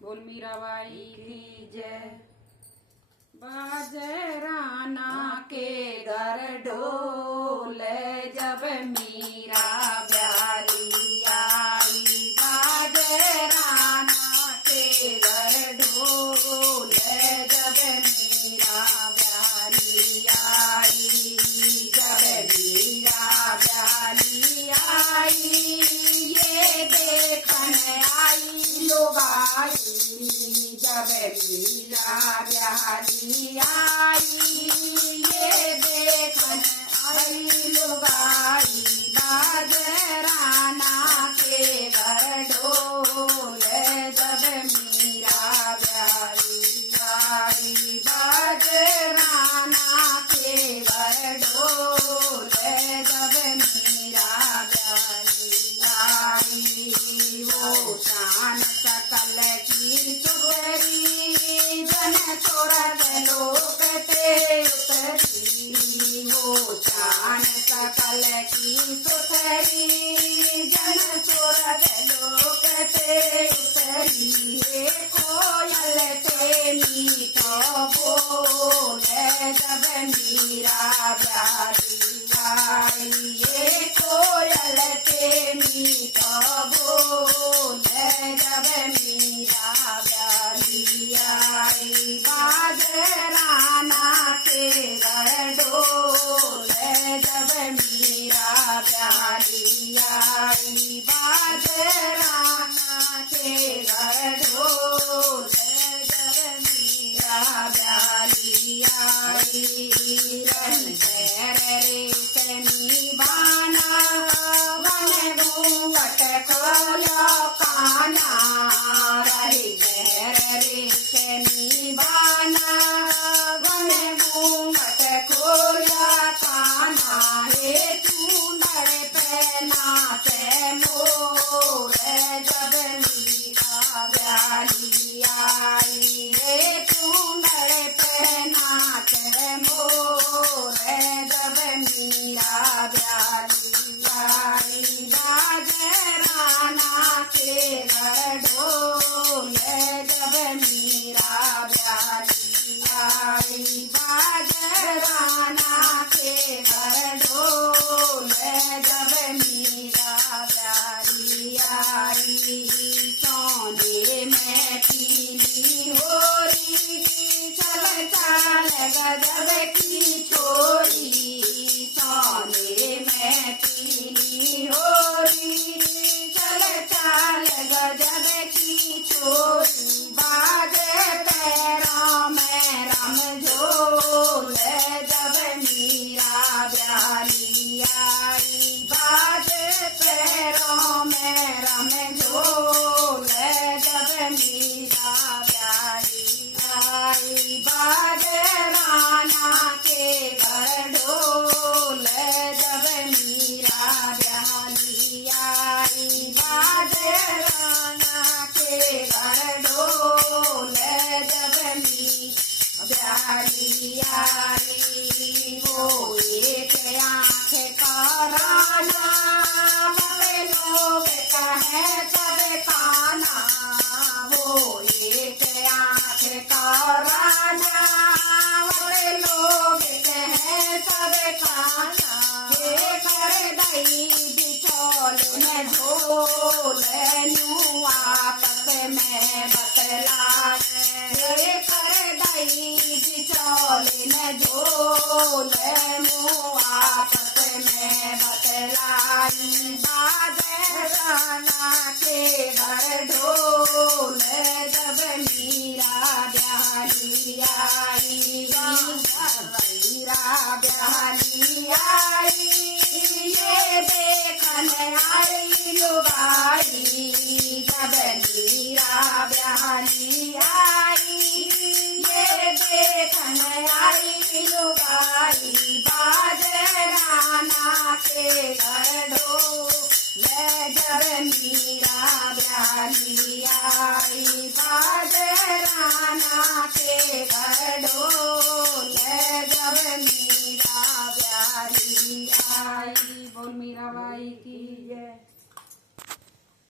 बोल मीराबाई की जय। बाजराना के घर ढोल जब मीरा प्यारी आई। बाजराना के घर ढोल जब मीरा प्यारी आई। जब मीरा प्यारी आई ये देखन आई लुगाई। जब मीरा प्यारी आई ये देखन आई लुगाई। बाजराना के घर ढोल जब मीरा प्यारी आई। बाजराना के घर ढोल जब मीरा प्यारी आई। वो शान सकल की चुगरी जन चोरग लोक ते उतरी। वो शान सकल की सुथरी जन चोरग लोक ते उतरी। हे कोयल ते मीठो बोल जब मीरा प्यारी आई। ये कोयल ते मीठो बोल जब मीरा प्यारी आई। बाजराना के घर ढोल जब मीरा प्यारी आई। बाजराना के घर ढोल जब मीरा प्यारी आई। रही रेशमी बाना वन घूंघट खोलो काना। रही रेशमी बाना वन घूंघट खोलो काना। हे चूनर पे नाचे मोर जब मीरा प्यारी आई। हे चूनर पे नाचे मोर जब मीरा प्यारी आई। बाजराना के घर ढोल जब मीरा प्यारी आई। बाजराना के घर ढोल जब मीरा प्यारी आई। सोने में पीली होरी चल चाल गजब की छोरी। सोने में पीली होरी चल चाल गजब की छोरी। बाजे पैरों में रमझोल जब मीरा प्यारी आई। बाजे पैरों में रमझोल जब मीरा प्यारी आई। बाजराना के घर ढोल जब मीरा प्यारी आई। बाजराना के घर ढोल जब मीरा प्यारी आई। वो एक आँख का राना बड़े लोग कहे सब काना। वो एक आँख का राजा बड़े लोग कहे सब काना। हे कर दई बिचौल में झोल यूं आपस में बतलाए। हे कर दई बिचौल में झोल यूं आपस में बतलाई। बाजराना के घर ढोल जब मीरा प्यारी आई। मीरा प्यारी आई ये देखन आई लुगाई। जब मीरा प्यारी आई ये देखन आई लुगाई। बाजराना के घर ढोल जब मीरा प्यारी